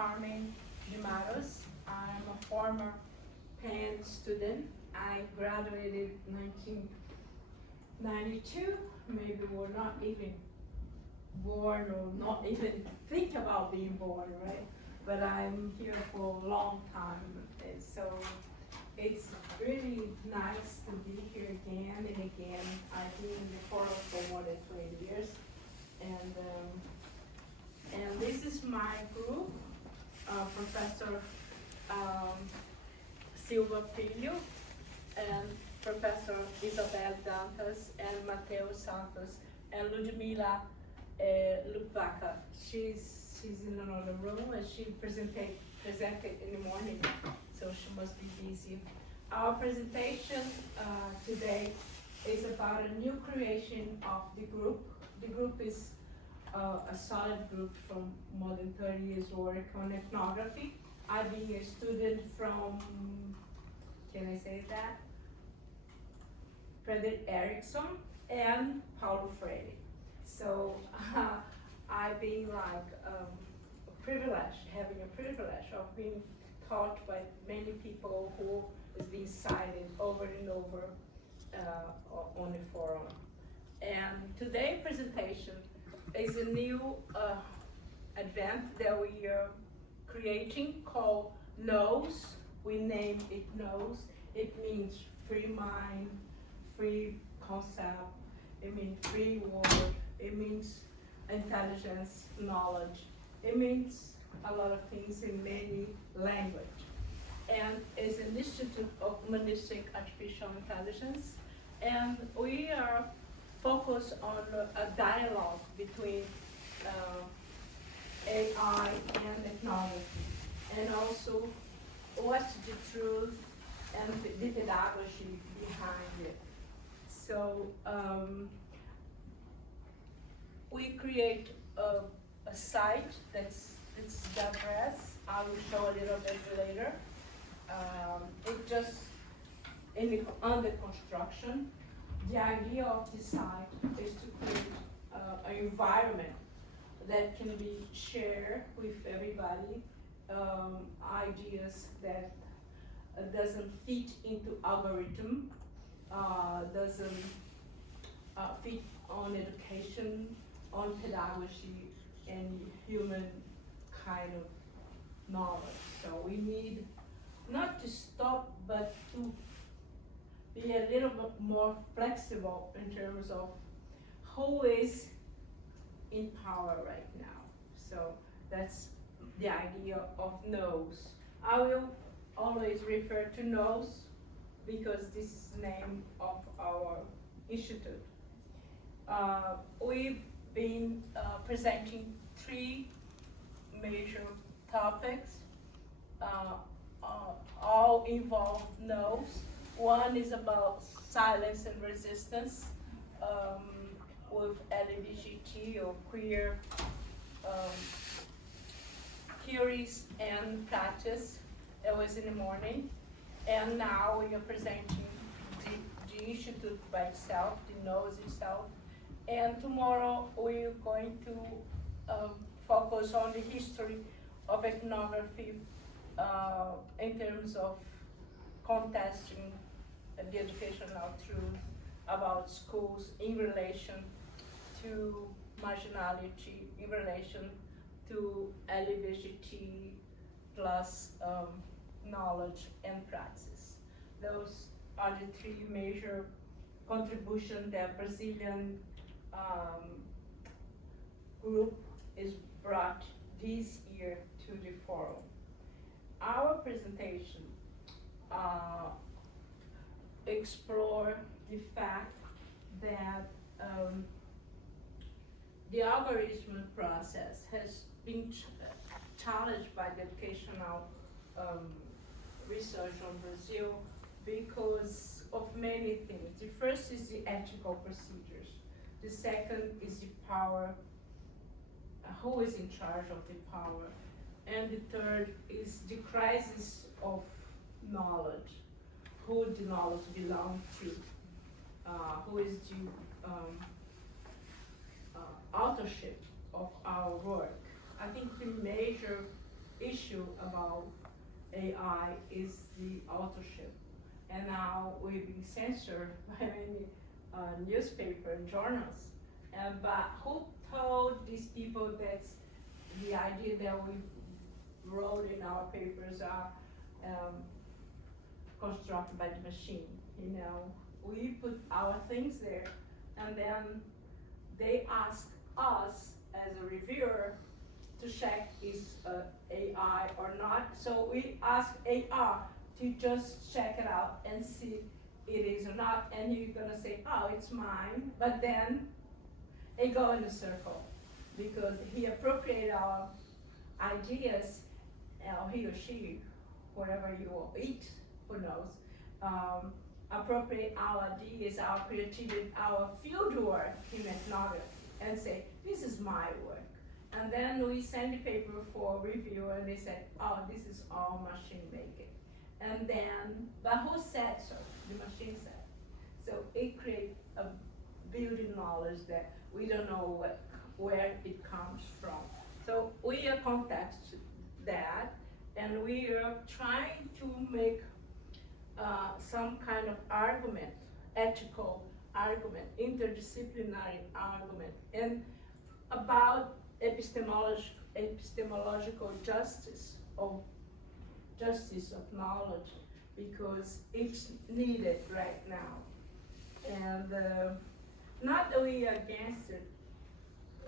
Carmen Mattos. I'm a former Penn student. I graduated 1992. Maybe we're not even born or not even think about being born, right? But I'm here for a long time, and so it's really nice to be here again and again. I've been in the forum for more than 20 years, and this is my group, Professor Silva Filho, and Professor Isabel Dantas, and Mattos Santos, and Ludmila Lupvaca. She's in another room, and she presented in the morning, so she must be busy. Our presentation today is about a new creation of the group. The group is a solid group from more than 30 years work on ethnography. I've been a student from, can I say that? Frederick Erickson and Paulo Freire. So I've been like having a privilege of being taught by many people who is being cited over and over on the forum. And today's presentation is a new event that we are creating called Nous. We named it Nous. It means free mind, free concept, it means free word, it means intelligence, knowledge. It means a lot of things in many languages. And it's an Institute of Humanistic Artificial Intelligence. And we are focused on a dialogue between AI and technology, and also what's the truth and the pedagogy behind it. So we create a site that's diverse. I will show a little bit later. It just under construction. The idea of the site is to create an environment that can be shared with everybody, ideas that doesn't fit into algorithm, doesn't fit on education, on pedagogy, and human kind of knowledge. So we need not to stop, but to be a little bit more flexible in terms of who is in power right now. So that's the idea of Nous. I will always refer to Nous because this is the name of our institute. We've been presenting three major topics, all involve Nous. One is about silence and resistance with LGBT or queer theories and practice. It was in the morning, and now we are presenting the institute by itself, the Nous itself. And tomorrow we are going to focus on the history of ethnography in terms of contesting the educational truth about schools in relation to marginality, in relation to LGBT plus knowledge and praxis. Those are the three major contributions that Brazilian group is brought this year to the forum. Our presentation explore the fact that the algorithm process has been challenged by the educational research on Brazil because of many things. The first is the ethical procedures. The second is the power, who is in charge of the power. And the third is the crisis of knowledge, who the knowledge belongs to, who is the authorship of our work. I think the major issue about AI is the authorship. And now we're being censored by many newspaper and journals. But who told these people that the idea that we wrote in our papers are constructed by the machine? You know, we put our things there, and then they ask us as a reviewer to check is AI or not. So we ask AI to just check it out and see it is or not, and you're gonna say, oh, it's mine, but then it go in a circle because he appropriate our ideas, or he or she, whatever you eat, who knows, appropriate our ideas, our creativity, our field work in ethnography, and say, this is my work. And then we send the paper for review, and they said, oh, this is all machine making. And then, but who said so? The machine said. So it creates a building knowledge that we don't know where it comes from. So we are context that, and we are trying to make some kind of argument, ethical argument, interdisciplinary argument, and about epistemological justice of knowledge, because it's needed right now. And not that we are against it,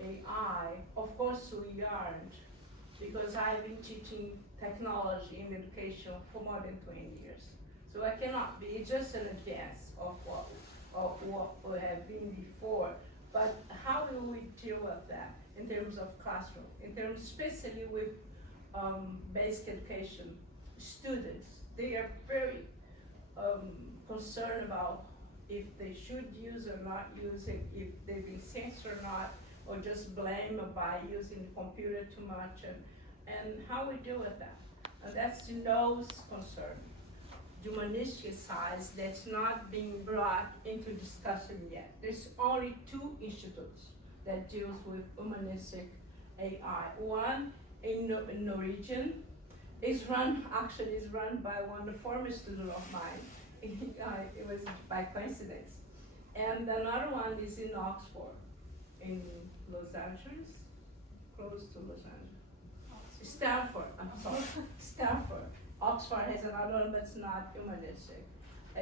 AI, of course we aren't, because I've been teaching technology in education for more than 20 years. So I cannot be just an advance of what we have been before. But how do we deal with that in terms of classroom, in terms especially with basic education students? They are very concerned about if they should use or not use it, if they've been censored or not, or just blame by using the computer too much, and how we deal with that. And that's the Nous concern, humanistic science that's not being brought into discussion yet. There's only 2 institutes that deals with humanistic AI. One in Norwegian is run by one of the former students of mine. It was by coincidence. And another one is in Oxford, in Los Angeles, close to Los Angeles. Stanford, I'm sorry, Stanford. Oxford has another one that's not humanistic.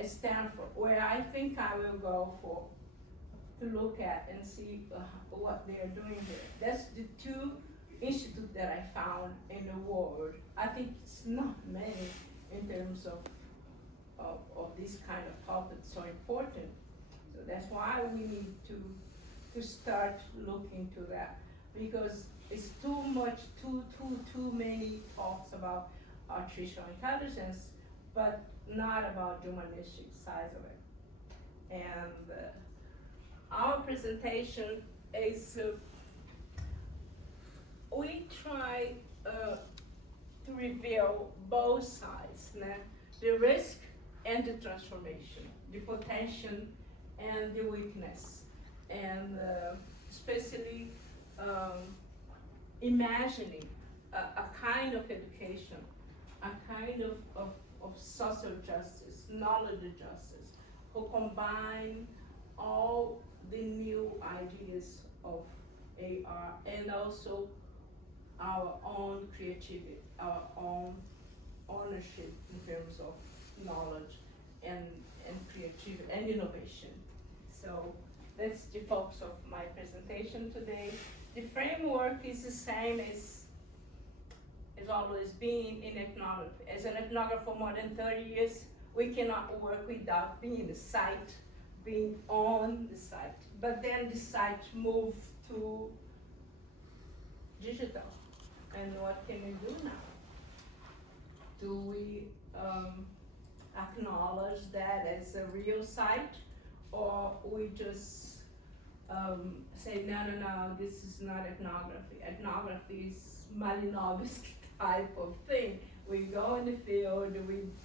Stanford, where I think I will go to look at and see what they are doing here. That's the 2 institutes that I found in the world. I think it's not many in terms of this kind of topic so important. So that's why we need to start looking to that, because it's too many talks about artificial intelligence, but not about humanistic side of it. And our presentation is, we try to reveal both sides, the risk and the transformation, the potential and the weakness, and especially imagining a kind of education, a kind of social justice, knowledge justice, who combine all the new ideas of AR and also our own creativity, our own ownership in terms of knowledge and creativity and innovation. So that's the focus of my presentation today. The framework is the same as always been in ethnography. As an ethnographer for more than 30 years, we cannot work without being in the site, being on the site. But then the site moved to digital. And what can we do now? Do we acknowledge that as a real site, or we just say, no, this is not ethnography. Ethnography is Malinovsky type of thing. We go in the field,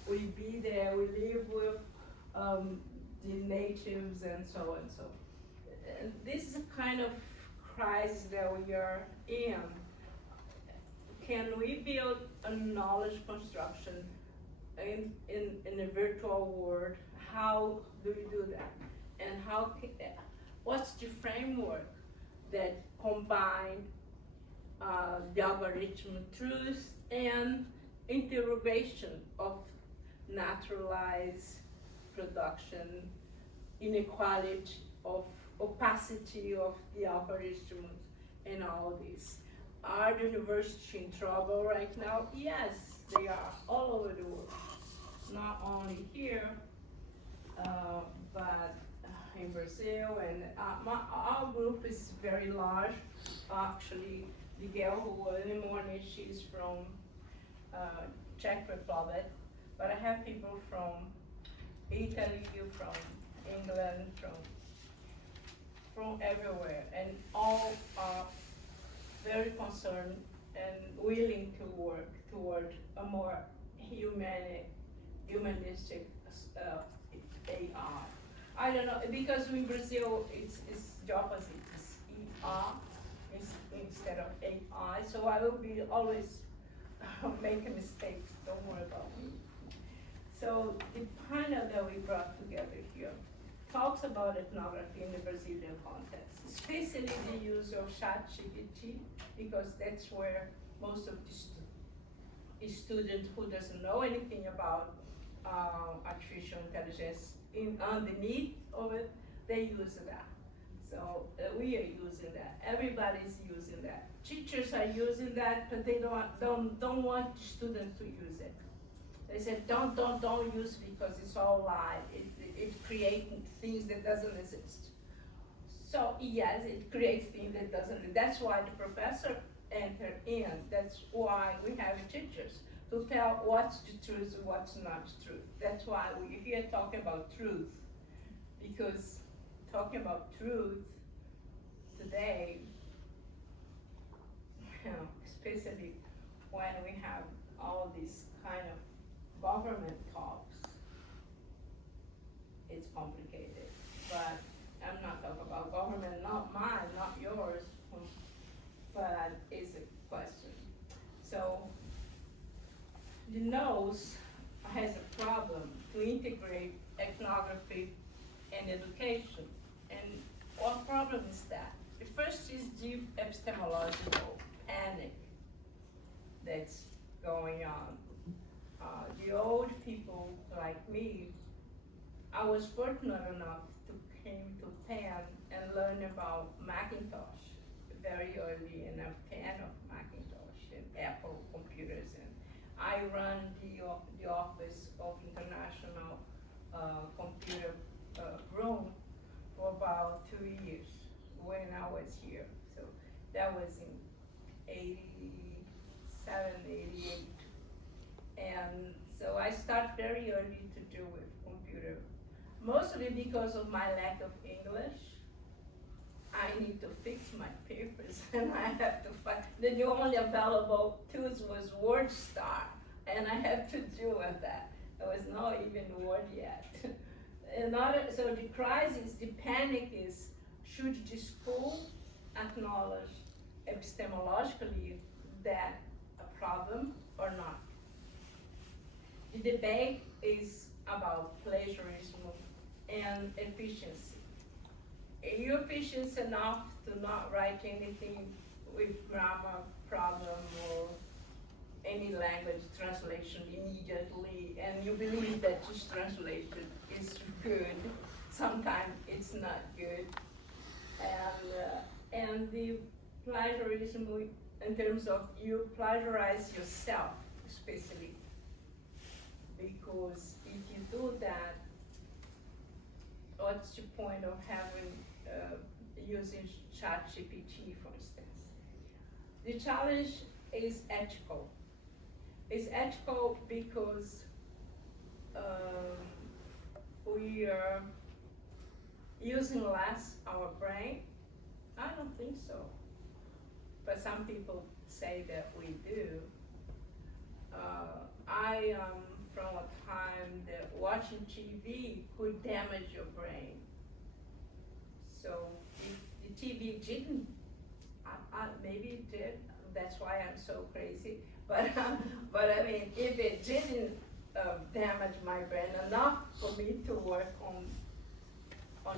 we be there, we live with the natives and so and so. This is a kind of crisis that we are in. can we build a knowledge construction in a virtual world? How do we do that? And what's the framework that combine the algorithm truth and interrogation of naturalized production, inequality of opacity of the algorithms, and all this. Are the university in trouble right now? Yes, they are all over the world. Not only here, but in Brazil, and our group is very large. Actually, the girl who was in the morning, she's from Czech Republic, but I have people from Italy, from England, from everywhere, and all are very concerned and willing to work toward a more humanistic AI. I don't know, because in Brazil it's the opposite, it's ER instead of AI, so I will be always making mistakes, don't worry about me. So the panel that we brought together here talks about ethnography in the Brazilian context, especially the use of ChatGPT, because that's where most of the students who doesn't know anything about artificial intelligence underneath of it, they use that. So we are using that. Everybody's using that. Teachers are using that, but they don't want students to use it. They said don't use because it's all lie. It creates things that doesn't exist. So yes, it creates things that doesn't. That's why the professor entered in. That's why we have teachers to tell what's the truth and what's not the truth. That's why we're here talking about truth, because talking about truth today, especially when we have all these kind of government talks, it's complicated. But I'm not talking about government, not mine, not yours, but it's a question. So the Nous has a problem to integrate ethnography and education. And what problem is that? The first is the epistemological panic that's going on. The old people like me, I was fortunate enough to came to Penn and learn about Macintosh very early, and a fan of Macintosh and Apple computers, and I run the Office of International Computer Room for about 2 years when I was here. So that was in 87, 88. And so I started very early to do with computer, mostly because of my lack of English. I need to fix my papers and I have to find, the only available tools was WordStar, and I have to deal with that. There was not even Word yet. So the crisis, the panic is, should the school acknowledge epistemologically that a problem or not? The debate is about plagiarism and efficiency. Are you efficient enough to not write anything with grammar problem or any language translation immediately, and you believe that this translation is good? Sometimes it's not good. And the plagiarism in terms of you plagiarize yourself, especially, because if you do that, what's the point of having using ChatGPT, for instance? The challenge is ethical. It's ethical because we are using less our brain. I don't think so, but some people say that we do. I am from a time that watching TV could damage your brain. So if the TV didn't, maybe it did, that's why I'm so crazy. But, but I mean, if it didn't damage my brain enough for me to work on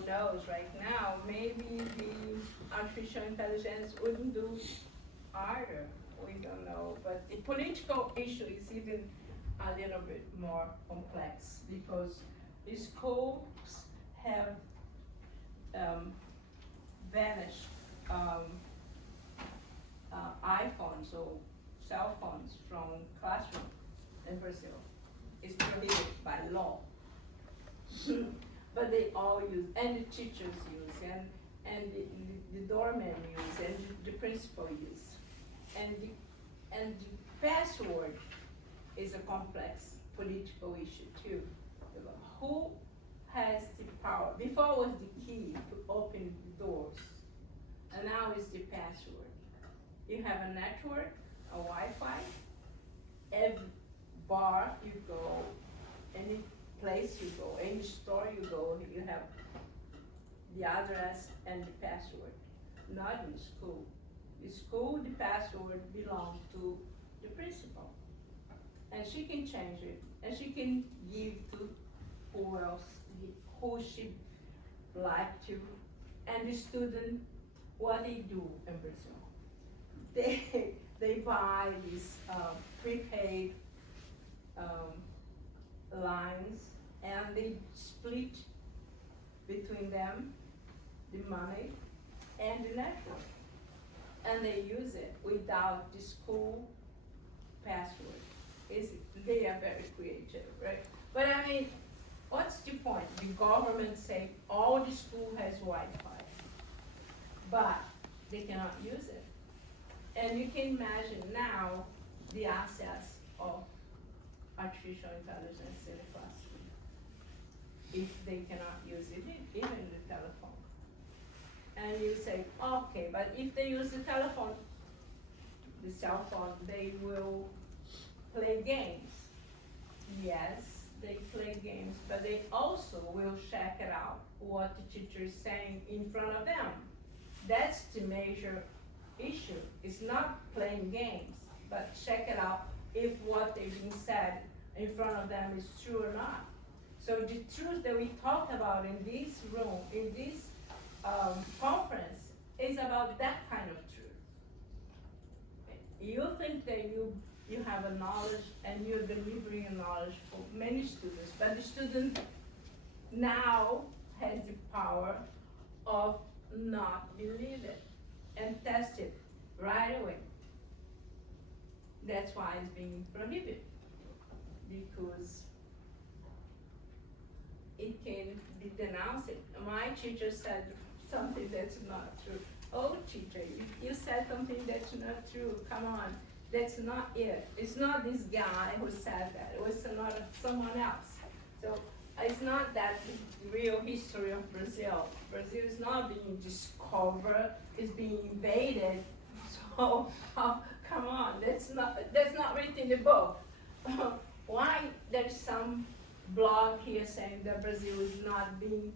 those right now, maybe the artificial intelligence wouldn't do either. We don't know. But the political issue is even a little bit more complex because the schools have vanished iPhones or cell phones from classroom in Brazil. It's prohibited by law. But they all use, and the teachers use, and the doorman use, and the principal use. And the password is a complex political issue too. Who has the power? Before it was the key to open the doors, and now it's the password. You have a network, a Wi-Fi, every bar you go, any place you go, any store you go, you have the address and the password. Not in school. In school, the password belongs to the principal. And she can change it, and she can give to who else, who she like to. And the student, what they do in Brazil, they buy these prepaid lines, and they split between them the money and the network, and they use it without the school password. They are very creative, right? But I mean, what's the point? The government say all the school has Wi-Fi, but they cannot use it. And you can imagine now the access of artificial intelligence in the classroom if they cannot use it, even the telephone. And you say, okay, but if they use the telephone, the cell phone, they will play games. Yes, they play games, but they also will check it out, what the teacher is saying in front of them. That's the major issue. It's not playing games, but check it out if what they've been said in front of them is true or not. So the truth that we talked about in this room, in this conference, is about that kind of truth. You think that you have a knowledge and you're delivering a knowledge for many students, but the student now has the power of not believe it and test it right away. That's why it's being prohibited, because it can be denounced. My teacher said something that's not true. Oh, teacher, you said something that's not true. Come on, that's not it. It's not this guy who said that. It was someone else. So it's not that the real history of Brazil. Brazil is not being discovered. It's being invaded. So come on, that's not written in the book. Why there's some blog here saying that Brazil is not being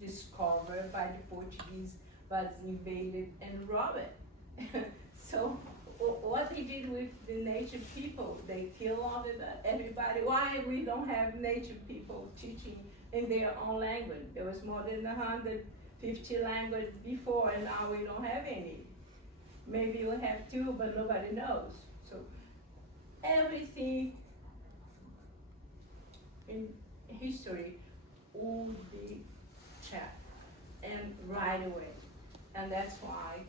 discovered by the Portuguese, but it's invaded and robbed it. So what they did with the native people, they kill all of everybody. Why we don't have native people teaching in their own language? There was more than 150 languages before, and now we don't have any. Maybe we have two, but nobody knows. So everything in history would be checked, and right away. And that's why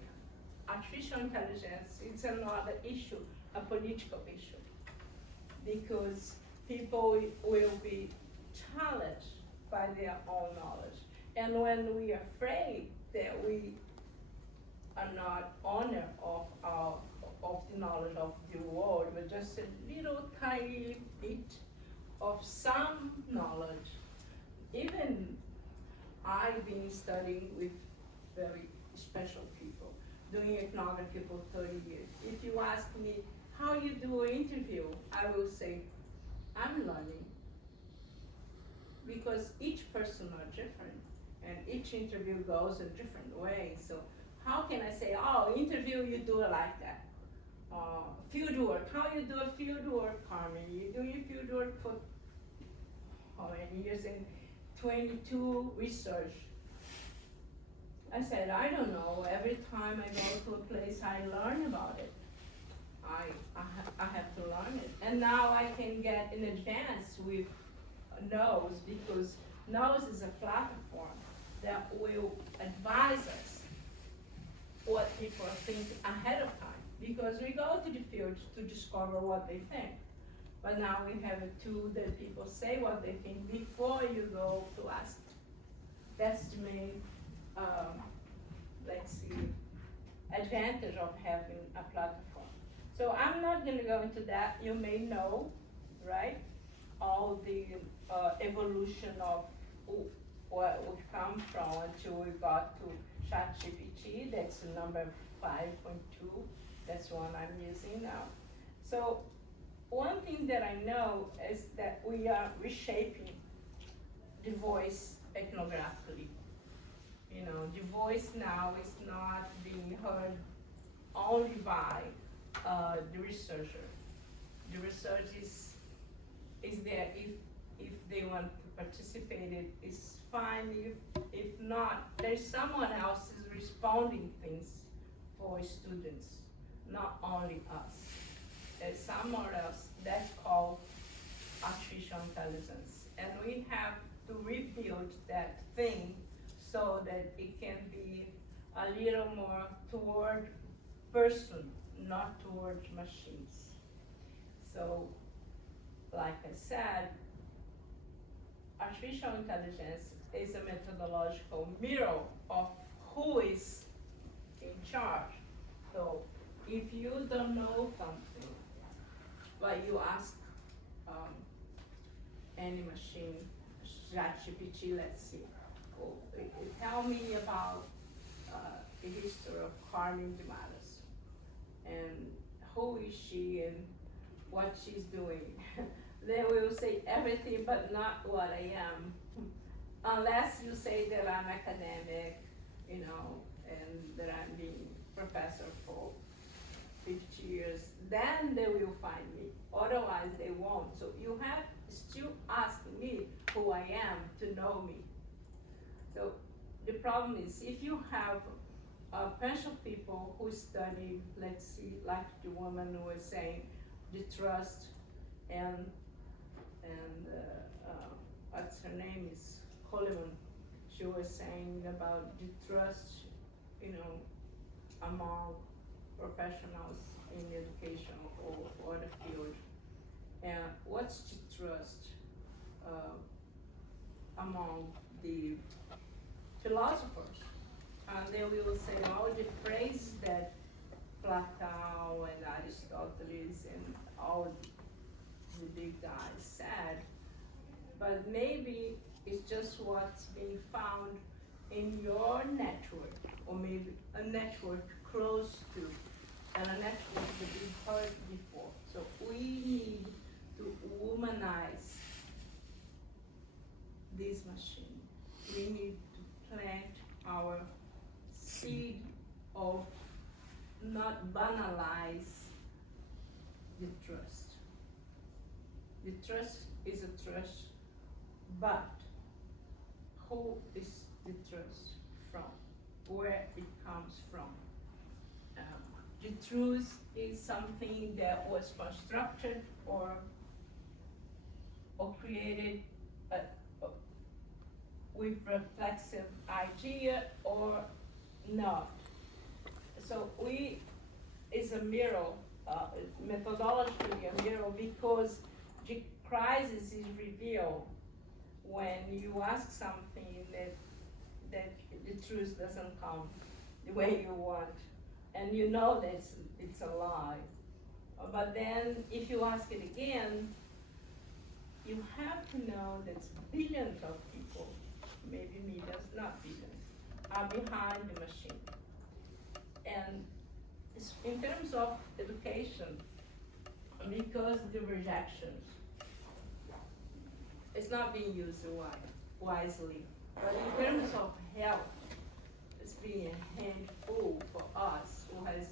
artificial intelligence is another issue, a political issue, because people will be challenged by their own knowledge. And when we are afraid that we are not owner of the knowledge of the world, but just a little tiny bit of some knowledge. Even I've been studying with very special people, doing ethnography for 30 years. If you ask me how you do an interview, I will say, I'm learning. Because each person are different, and each interview goes a different way. So how can I say, oh, interview, you do it like that? field work. How you do a field work, Carmen? You do your field work for how many years? In 22 research. I said, I don't know. Every time I go to a place, I learn about it. I have to learn it. And now I can get in advance with Nous, because Nous is a platform that will advise us what people think ahead of time. Because we go to the field to discover what they think. But now we have a tool that people say what they think before you go to ask. That's the main, let's see, advantage of having a platform. So I'm not gonna go into that. You may know, right? All the evolution of where we've come from until we got to ChatGPT. That's number 5.2. That's one I'm using now. So one thing that I know is that we are reshaping the voice ethnographically. You know, the voice now is not being heard only by the researcher. The research is there if they want to participate, it is fine. If not, there's someone else is responding things for students, not only us. There's someone else that's called artificial intelligence. And we have to rebuild that thing so that it can be a little more toward person, not toward machines. So, like I said, artificial intelligence is a methodological mirror of who is in charge. So, if you don't know something, but you ask any machine, ChatGPT, let's see, tell me about the history of Carmen Mattos, and who is she and what she's doing. They will say everything but not what I am. Unless you say that I'm academic, you know, and that I'm being professor for 50 years, then they will find me. Otherwise they won't. So you have to still ask me who I am to know me. So the problem is, if you have a bunch of people who study, let's see, like the woman who was saying, the trust and what's her name is Coleman. She was saying about the trust, you know, among professionals in education or the field. And what's the trust among the philosophers? And they will say all the phrases that Plato and Aristotle and all the big guys said, but maybe it's just what's being found in your network, or maybe a network close to, and a network that you've heard before. So we need to womanize this machine. We need to plant our seed of not banalize the trust. The trust is a trust, but who is the trust from? Where it comes from? The truth is something that was constructed or created with reflexive idea or not. So is a mirror, methodologically a mirror, because the crisis is revealed when you ask something that the truth doesn't come the way you want, and you know that it's a lie. But then if you ask it again, you have to know that billions of people, maybe millions, not billions, are behind the machine. And in terms of education, because the rejections, it's not being used wisely. But in terms of health, it's being a handful for us who has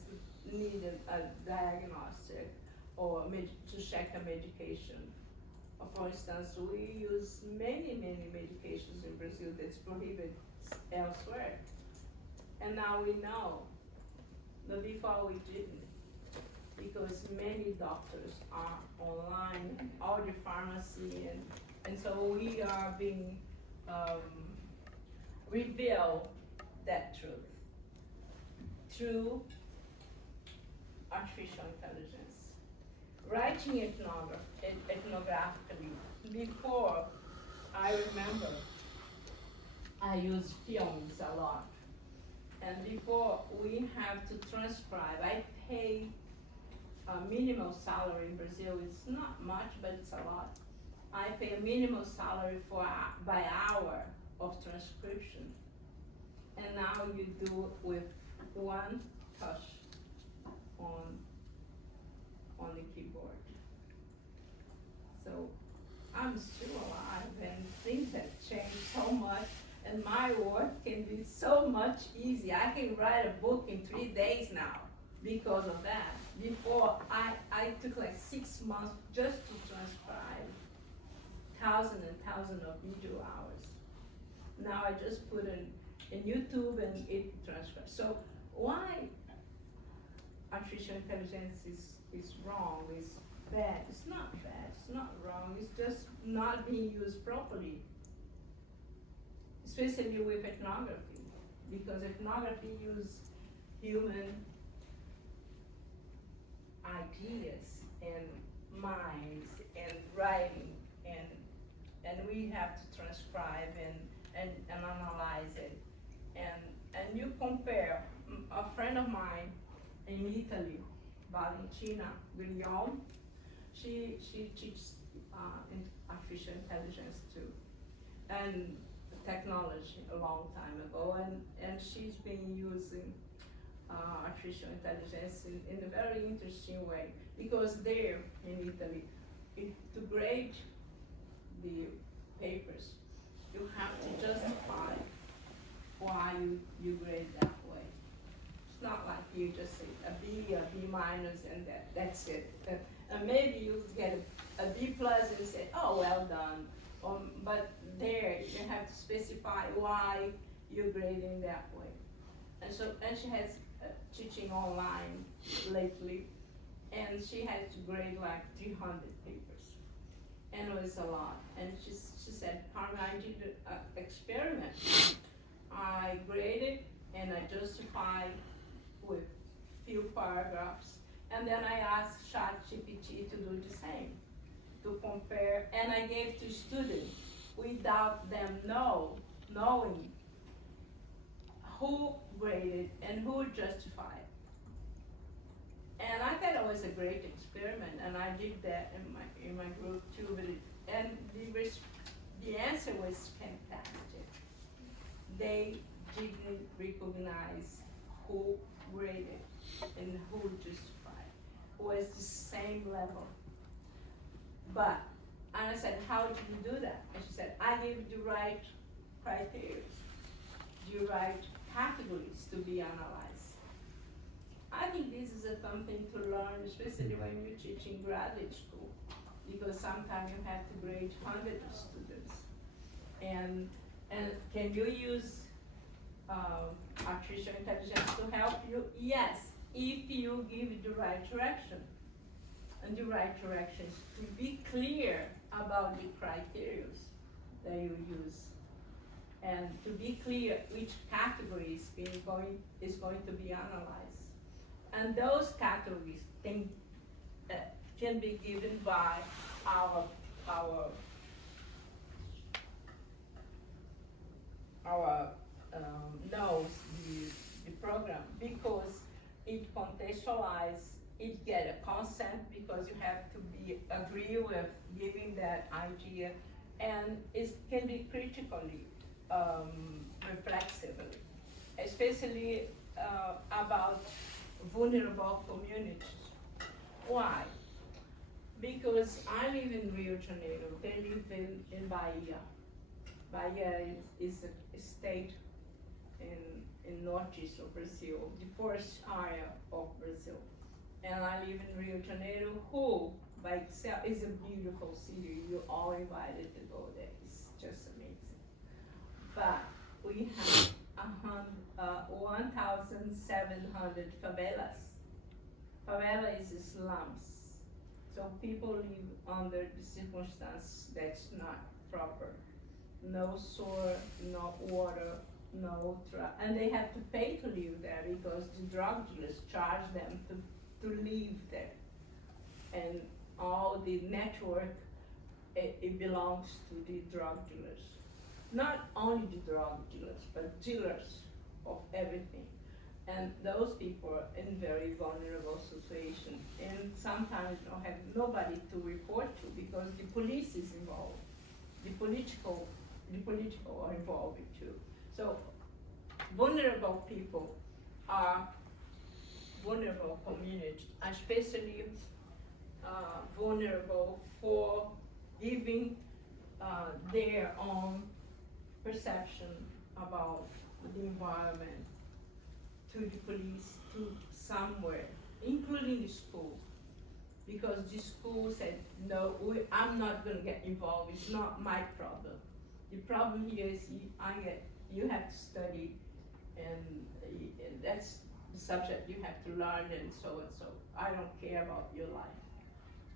need a diagnostic or to check a medication. For instance, we use many medications in Brazil that's prohibited elsewhere. And now we know, but before we didn't, because many doctors are online, all the pharmacy, and so we are being reveal that truth through artificial intelligence. Writing ethnographically, before, I remember I used films a lot. And before, we have to transcribe. I pay a minimal salary in Brazil. It's not much, but it's a lot. I pay a minimal salary by hour of transcription. And now you do with one touch on the keyboard. So I'm still alive, and things have changed so much, and my work can be so much easier. I can write a book in 3 days now because of that. Before, I took like 6 months just to transcribe thousands and thousands of video hours. Now I just put in YouTube and it transcribes. So why artificial intelligence is wrong, is bad? It's not bad, it's not wrong, it's just not being used properly. Especially with ethnography, because ethnography uses human ideas and minds and writing, and we have to transcribe and analyze it. And you compare, a friend of mine in Italy, Valentina Guglielmo, she teaches artificial intelligence too, and technology a long time ago, and she's been using artificial intelligence in a very interesting way, because there in Italy, to grade the papers, you have to justify why you grade that way. It's not like you just say a B minus, and that's it. And maybe you get a B plus and say, oh, well done. But there you have to specify why you're grading that way. And she has teaching online lately, and she had to grade like 300 papers, and it was a lot. And she said, Carmen, I did an experiment. I graded and I justified with few paragraphs, and then I asked ChatGPT to do the same, to compare, and I gave to students without them knowing who graded and who justified. And I thought it was a great experiment, and I did that in my group too. And the answer was fantastic. They didn't recognize who graded and who justified. It was the same level. But, and I said, how did you do that? And she said, I gave the right criteria, the right categories to be analyzed. I think this is something to learn, especially when you're teaching graduate school, because sometimes you have to grade hundreds of students. And can you use artificial intelligence to help you? Yes, if you give the right direction. And the right direction is to be clear about the criteria that you use, and to be clear which category is going to be analyzed. And those categories can be given by our knows the program, because it contextualizes, it get a consent, because you have to agree with giving that idea, and it can be critically reflexively, especially about vulnerable communities. Why? Because I live in Rio de Janeiro, they live in Bahia. Bahia is a state in northeast of Brazil, the poorest area of Brazil. And I live in Rio de Janeiro, who by itself is a beautiful city. You're all invited to go there. It's just amazing. But we have 1,700 favelas. Favela is slums. So people live under the circumstance that's not proper. No sewer, no water, no and they have to pay to live there because the drug dealers charge them to live there. And all the network, it belongs to the drug dealers. Not only the drug dealers, but dealers of everything. And those people are in very vulnerable situation. And sometimes you don't have nobody to report to because the police is involved. The political are involved too. So vulnerable people are vulnerable community, especially vulnerable for giving their own perception about the environment to the police, to somewhere, including the school. Because the school said, no, I'm not gonna get involved, it's not my problem. The problem here is you have to study and that's the subject you have to learn and so. I don't care about your life.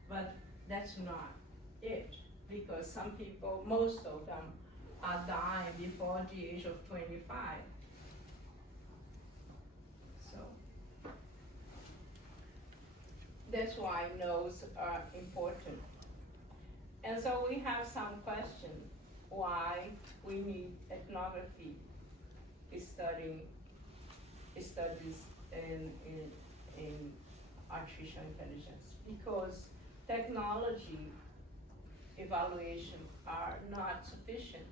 But that's not it, because some people, most of them, are dying before the age of 25. So that's why no's are important. And so we have some questions why we need ethnography studies in artificial intelligence, because technology evaluation are not sufficient.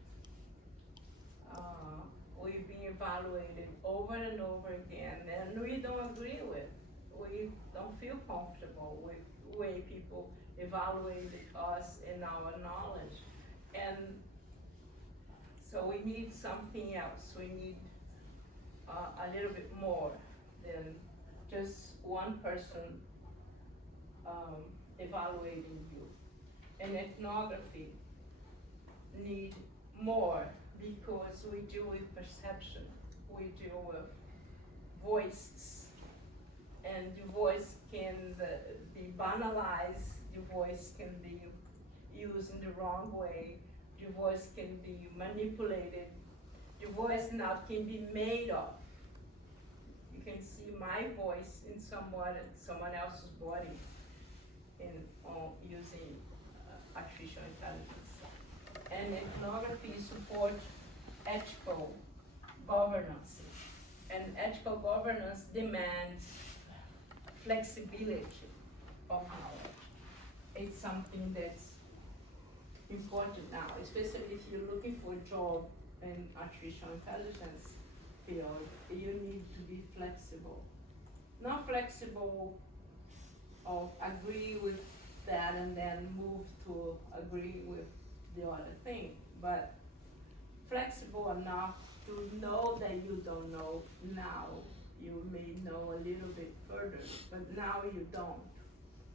We've been evaluated over and over again, and we don't agree with. We don't feel comfortable with the way people evaluated us and our knowledge. And so we need something else. We need a little bit more than just one person evaluating you. And ethnography need more because we deal with perception, we deal with voices, and the voice can be banalized, the voice can be used in the wrong way, the voice can be manipulated, the voice now can be made up. You can see my voice in someone else's body using artificial intelligence. And ethnography supports ethical governance. And ethical governance demands flexibility of knowledge. It's something that's important now, especially if you're looking for a job in artificial intelligence field, you need to be flexible. Not flexible of agree with that and then move to agree with the other thing, but flexible enough to know that you don't know now. You may know a little bit further, but now you don't.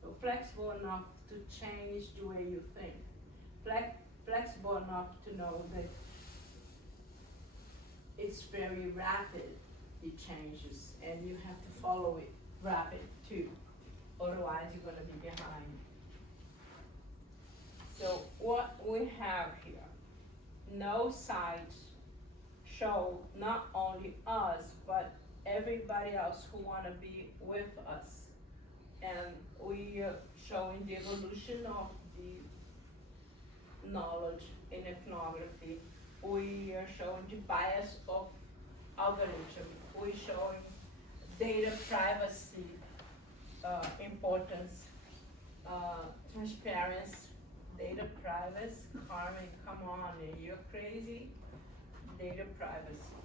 So flexible enough to change the way you think. Flexible enough to know that it's very rapid, it changes, and you have to follow it rapid too. Otherwise you're gonna be behind. So what we have here, no sites show not only us, but everybody else who wanna be with us. And we are showing the evolution of the knowledge in ethnography. We are showing the bias of algorithm. We're showing data privacy importance, transparency, data privacy. Carmen, come on, you're crazy. Data privacy.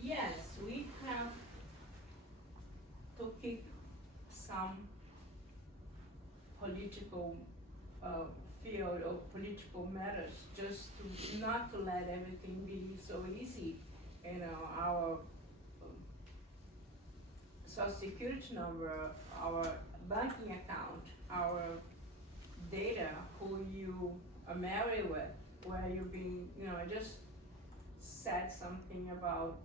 Yes, we have to keep some political field of political matters, just to not to let everything be so easy our social security number, our banking account, our data, who you are married with, where you've been, I just said something about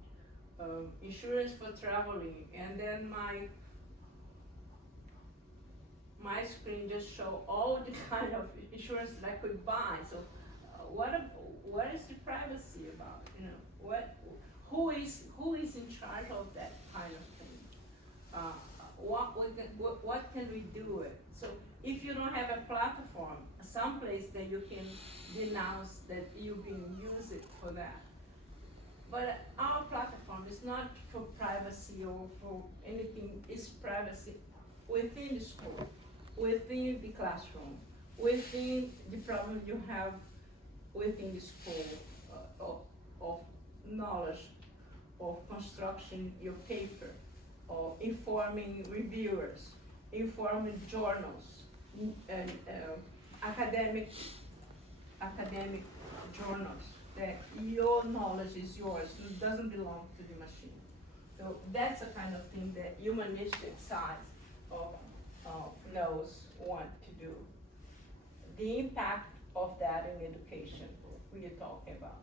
insurance for traveling, and then my screen just show all the kind of insurance that I could buy. So, what is the privacy about? Who is in charge of that kind of thing? What can we do with? So, if you don't have a platform, someplace that you can denounce that you've been using for that. But our platform is not for privacy or for anything. It's privacy within the school, within the classroom, within the problem you have within the school, of knowledge, of construction your paper, or informing reviewers, informing journals, and academic journals, that your knowledge is yours, it doesn't belong to the machine. So that's the kind of thing that humanistic side of Nous want to do. The impact of that in education, we're talking about.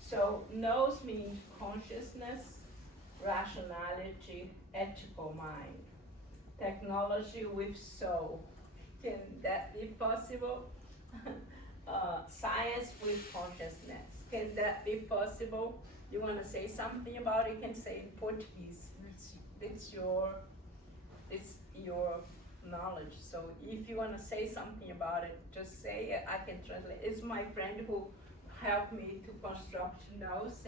So Nous means consciousness, rationality, ethical mind. Technology with soul. Can that be possible? Science with consciousness. Can that be possible? You want to say something about it? You can say in Portuguese. It's your knowledge. So if you want to say something about it, just say it. I can translate. It's my friend who helped me to construct Nous,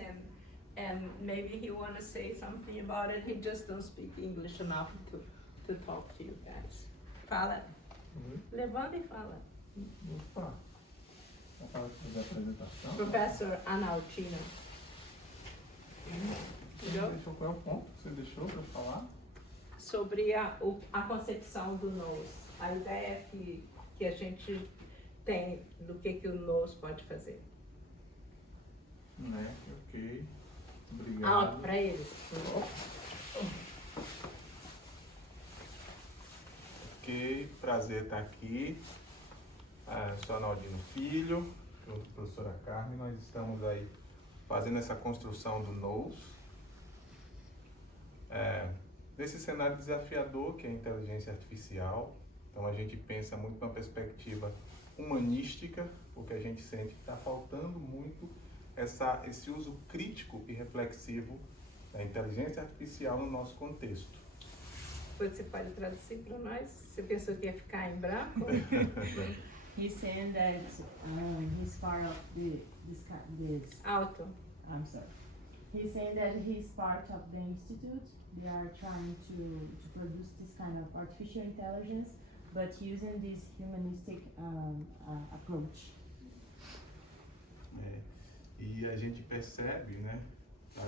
and maybe he want to say something about it. He just don't speak English enough to talk to you guys. Fala. Levanta e fala. Opa. Vamos falar sobre a apresentação. Professor Analtino. Qual é o ponto que você deixou para falar? Sobre a concepção do Nous. A ideia que a gente tem do que o Nous pode fazer. Ok. Obrigado. Alto para eles. Ok, prazer estar aqui. Sou Arnaldino Filho, junto com a professora Carmen. Nós estamos aí fazendo essa construção do Nous. Nesse cenário desafiador que é a inteligência artificial, então a gente pensa muito na perspectiva humanística, porque a gente sente que está faltando muito esse uso crítico e reflexivo da inteligência artificial no nosso contexto. Você pode traduzir para nós? Você pensou que ia ficar em branco? He's saying that he's part of this. Alto. I'm sorry. He's saying that he's part of the institute. They are trying to produce this kind of artificial intelligence, but using this humanistic approach. E a gente percebe, né,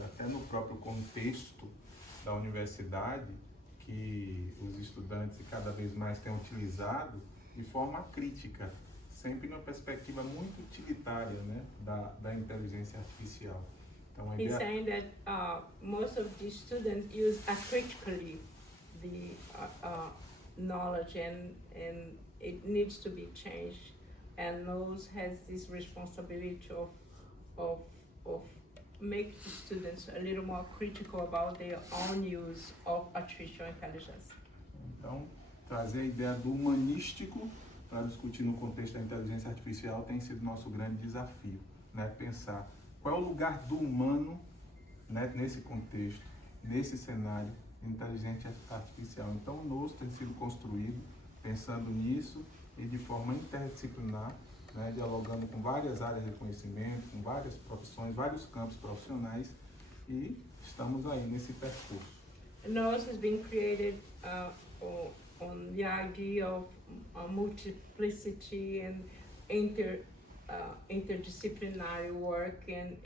até no próprio contexto da universidade, que os estudantes cada vez mais têm utilizado de forma crítica, sempre numa perspectiva muito utilitária, né, da inteligência artificial. Então, He's saying that most of the students use critically the knowledge, and it needs to be changed, and Nous has this responsibility of make the students a little more critical about their own use of artificial intelligence. Então, trazer a ideia do humanístico para discutir no contexto da inteligência artificial tem sido nosso grande desafio, né? Pensar qual é o lugar do humano, né, nesse contexto, nesse cenário de inteligência artificial. Então, o Nous tem sido construído pensando nisso e de forma interdisciplinar, né, dialogando com várias áreas de conhecimento, com várias profissões, vários campos profissionais, e estamos aí nesse percurso. Nous has been created on the idea of multiplicity and interdisciplinary work, and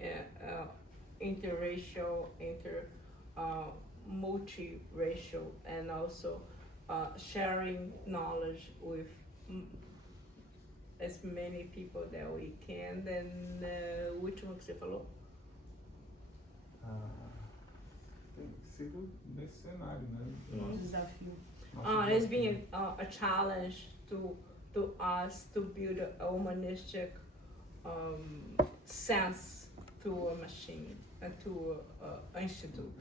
interracial, multiracial, and also sharing knowledge with as many people that we can. And which one que você falou? Tem sido nesse cenário, né? Nosso- Desafio. nosso It's desafio. been a challenge to us to build a humanistic sense to a machine and to an institute.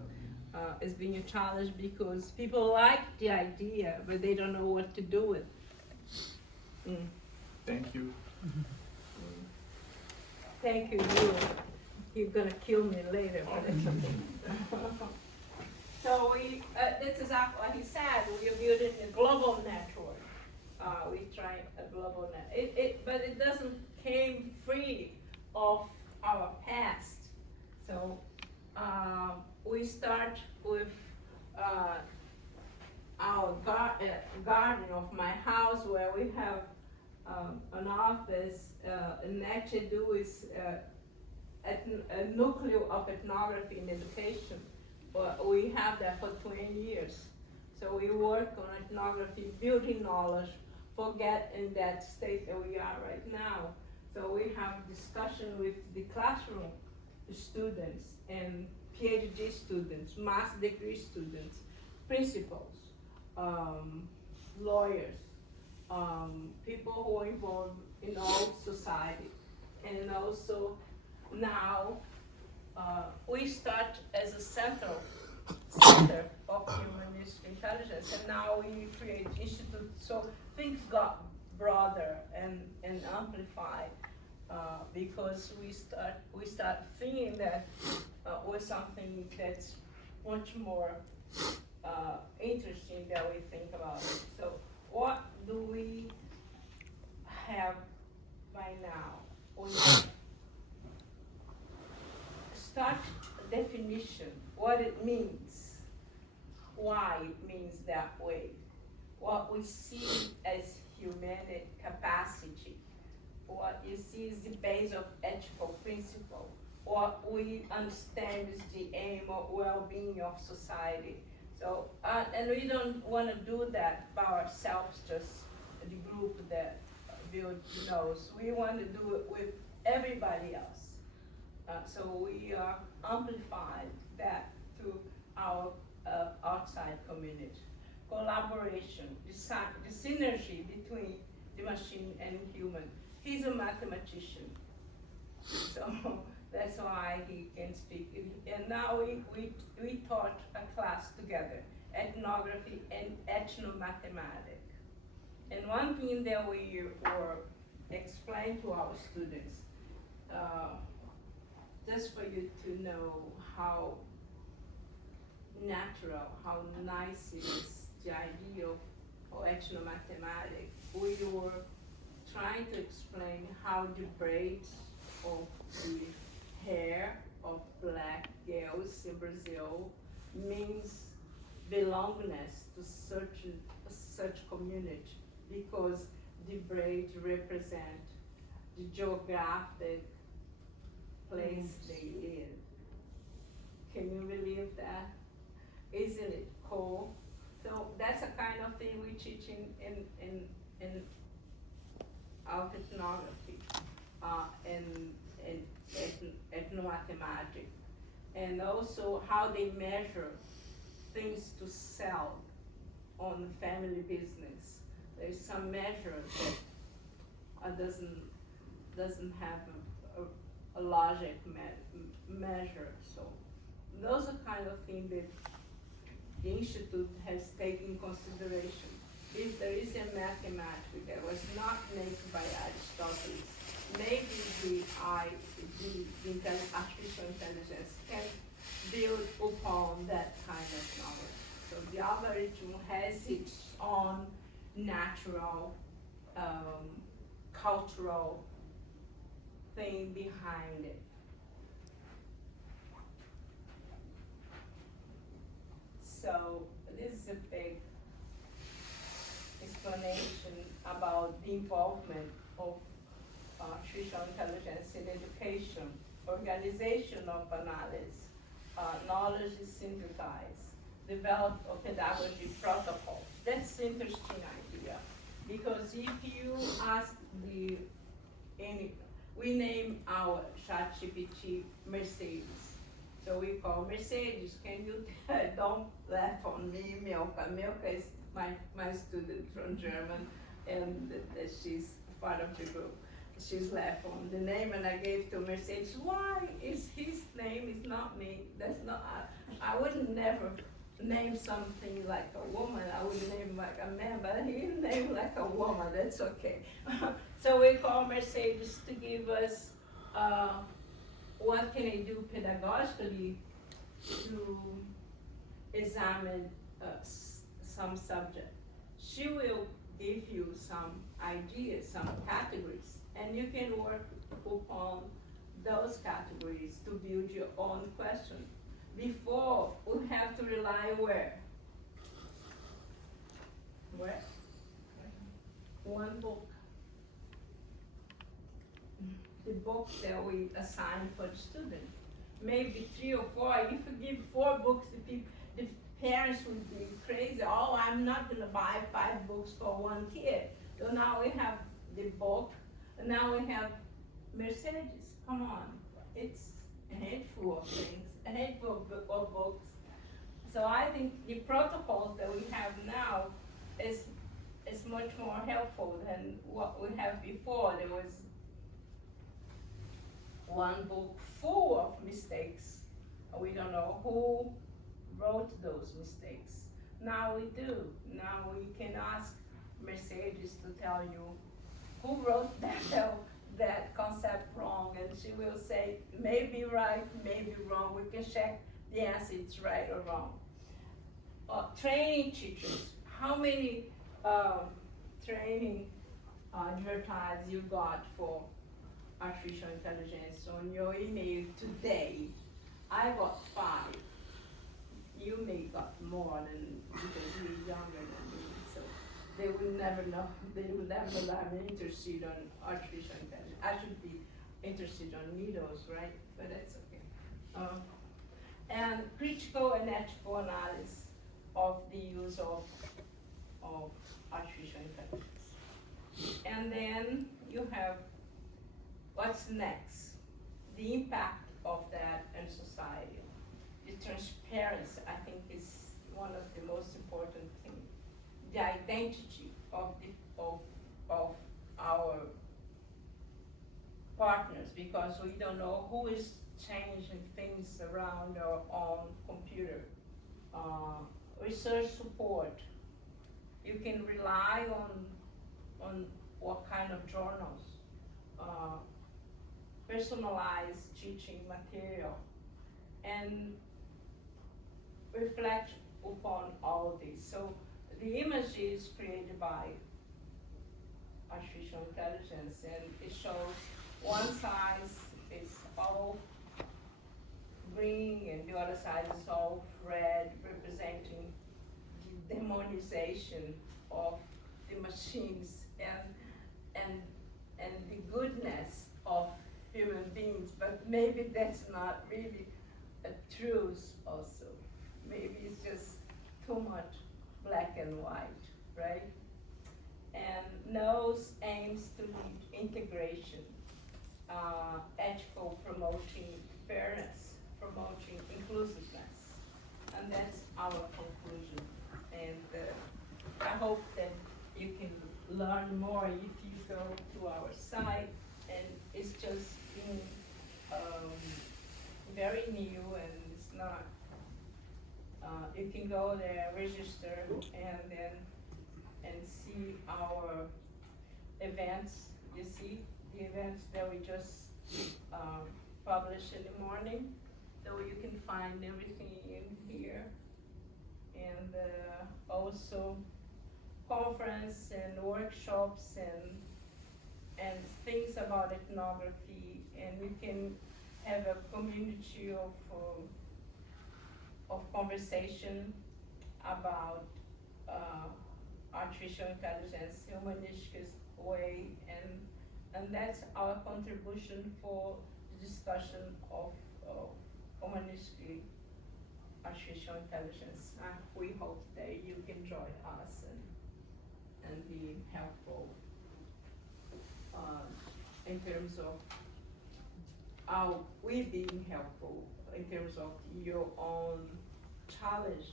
It's been a challenge because people like the idea, but they don't know what to do with. Mm. Thank you. Thank you. You're gonna kill me later, but it's okay. So that's exactly what he said. We are building a global network. We try a global net. But it doesn't came free of our past. So we start with our garden of my house where we have an office, and actually do is a nucleus of ethnography in education. But we have that for 20 years. So we work on ethnography, building knowledge, forget in that state that we are right now. So we have discussion with the classroom students and PhD students, master degree students, principals, lawyers, people who are involved in all society. And also now we start as a center of humanistic intelligence, and now we create institutes. So things got broader and amplified because we start thinking that was something that's much more interesting that we think about it. So what do we have by now? We start definition, what it means, why it means that way, what we see as human capacity, what you see is the base of ethical principle, what we understand is the aim of well-being of society. So, and we don't want to do that by ourselves, just the group that build knows. We want to do it with everybody else. So we amplified that through our outside community. Collaboration, the synergy between the machine and human. He's a mathematician, so that's why he can speak. And now we taught a class together, ethnography and ethnomathematics. And one thing that we were explain to our students, just for you to know how natural, how nice is the idea of ethnomathematics. We were trying to explain how the braids of the hair of black girls in Brazil means belongingness to such community, because the braids represent the geographic place they live. Can you believe that? Isn't it cool? So that's a kind of thing we teach in our ethnography and ethnomathematics, and also how they measure things to sell on family business. There's some measure that doesn't have a logic measure. So those are kind of things that the Institute has taken in consideration. If there is a mathematics that was not made by Aristotle, maybe the artificial intelligence can build upon that kind of knowledge. So the algorithm has its own natural, cultural thing behind it. So this is a big explanation about the involvement of artificial intelligence in education, organization of analysis, knowledge is synthesized, develop a pedagogy protocol. That's an interesting idea, because if you ask we name our ChatGPT Mercedes. So we call Mercedes, can you, don't laugh on me, Milka. Milka is my student from German, and she's part of the group. She's laughing on the name, and I gave to Mercedes, why is his name is not me? That's not, I would never name something like a woman, I would name like a man, but he named like a woman, that's okay. So we call Mercedes to give us, what can I do pedagogically to examine some subject. She will give you some ideas, some categories, and you can work upon those categories to build your own question. Before, we have to rely where? Where? One book. The book that we assign for the student. Maybe 3 or 4. If you give 4 books, the parents would be crazy. Oh, I'm not gonna buy 5 books for one kid. So now we have the book, and now we have Mercedes. Come on, it's a handful of things, a handful of books. So I think the protocols that we have now is much more helpful than what we had before. There was one book full of mistakes. We don't know who wrote those mistakes. Now we do. Now we can ask Mercedes to tell you who wrote that concept wrong, and she will say maybe right, maybe wrong. We can check the answer, it's right or wrong. Training teachers, how many training advertisements you got for artificial intelligence on your email today? I got 5. You may got more than, because you're younger than me, so they will never know, they will never know I'm interested on artificial intelligence. I should be interested on needles, right? But that's okay. And critical and ethical analysis of the use of artificial intelligence. And then you have what's next, the impact of that in society. The transparency, I think, is one of the most important things. The identity of our partners, because we don't know who is changing things around our own computer. Research support. You can rely on what kind of journals. Personalized teaching material, and reflect upon all of this. So the image is created by artificial intelligence, and it shows one side is all green and the other side is all red, representing the demonization of the machines and the goodness of human beings. But maybe that's not really a truth also. Maybe it's just too much black and white, right? And Nous aims to lead integration, ethical, promoting fairness, promoting inclusiveness. And that's our conclusion. And I hope that you can learn more if you go to our site. And it's just been very new, and it's not, you can go there, register, and see our events. You see the events that we just published in the morning, so you can find everything in here. And also conference and workshops and things about ethnography, and we can have a community of conversation about artificial intelligence, humanistic way, and that's our contribution for the discussion of humanistic artificial intelligence. We hope that you can join us and be helpful in terms of how we being helpful in terms of your own challenge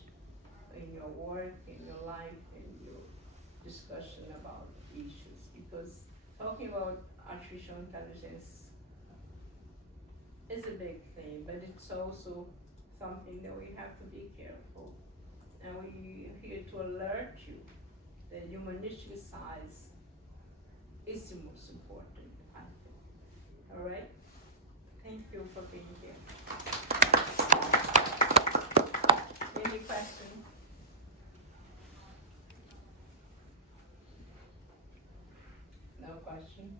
in your work, in your life, in your discussion about issues. Because talking about artificial intelligence is a big thing, but it's also something that we have to be careful. And we're here to alert you that humanistic size is the most important, I think. All right? Thank you for being here. Any questions? No question?